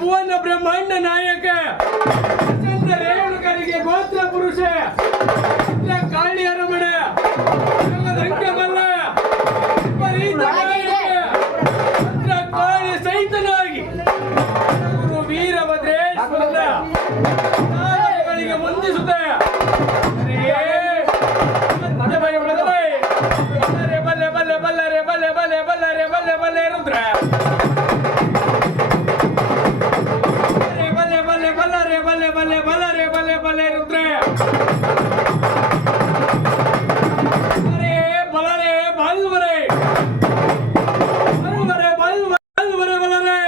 ಭುವನ ಬ್ರಹ್ಮಾಂಡ ನಾಯಕ ಚಂದ್ರ ರೇಣುಕರಿಗೆ ಗೋತ್ರ ಪುರುಷ ಕಾಳಿ ಅರಮಣ ರಂಗಬಲ್ಲ ವಿಪರೀತ ನಾಯಕ ಕಾಳಿ ಸಹಿತನಾಗಿ ಗುರು ವೀರಭದ್ರೇಶ್ವರನ ನಾಯಕಗಳಿಗೆ ವಂದಿಸುತ್ತ ಬಲ್ಲೆ ಬಲ್ಲೆ ಬಲ್ಲರೆ ಬಲ್ಲೆ ಬಲ್ಲೆ ಬಲ್ಲರೆ ಬಲ್ಲೆ ಬಲ್ಲೆ ರುದ್ರ ಬಲ್ಲೆ ಬಲ್ಲೆ ಬಲ್ಲರೆ ಬಲ್ಲೆ ಬಲ್ಲೆ ಬಲ್ಲರೆ ಬಲ್ಲೆ ಬಲ್ಲೆ ರುದ್ರ ಬಲರೆ ಬಲ್ವರೆ ಬಲ್ವರೆ ಬಲ್ವರೆ ಬಲರೆ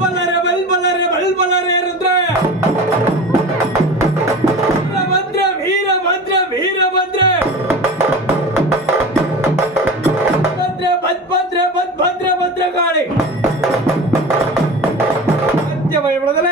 ಬಲ್ಲರೆ ಬಲ್ ಬಲ್ಲರೆ ಬಲ್ ಬಲ್ಲರೆ ರುದ್ರ ವೀರಭದ್ರ ವೀರಭದ್ರ ಭದ್ರ ಭದ್ರ ಭದ್ರ ಭದ್ರ ಕಾಳಿ ಸತ್ಯ ಭಯಪಡದಲ್ಲ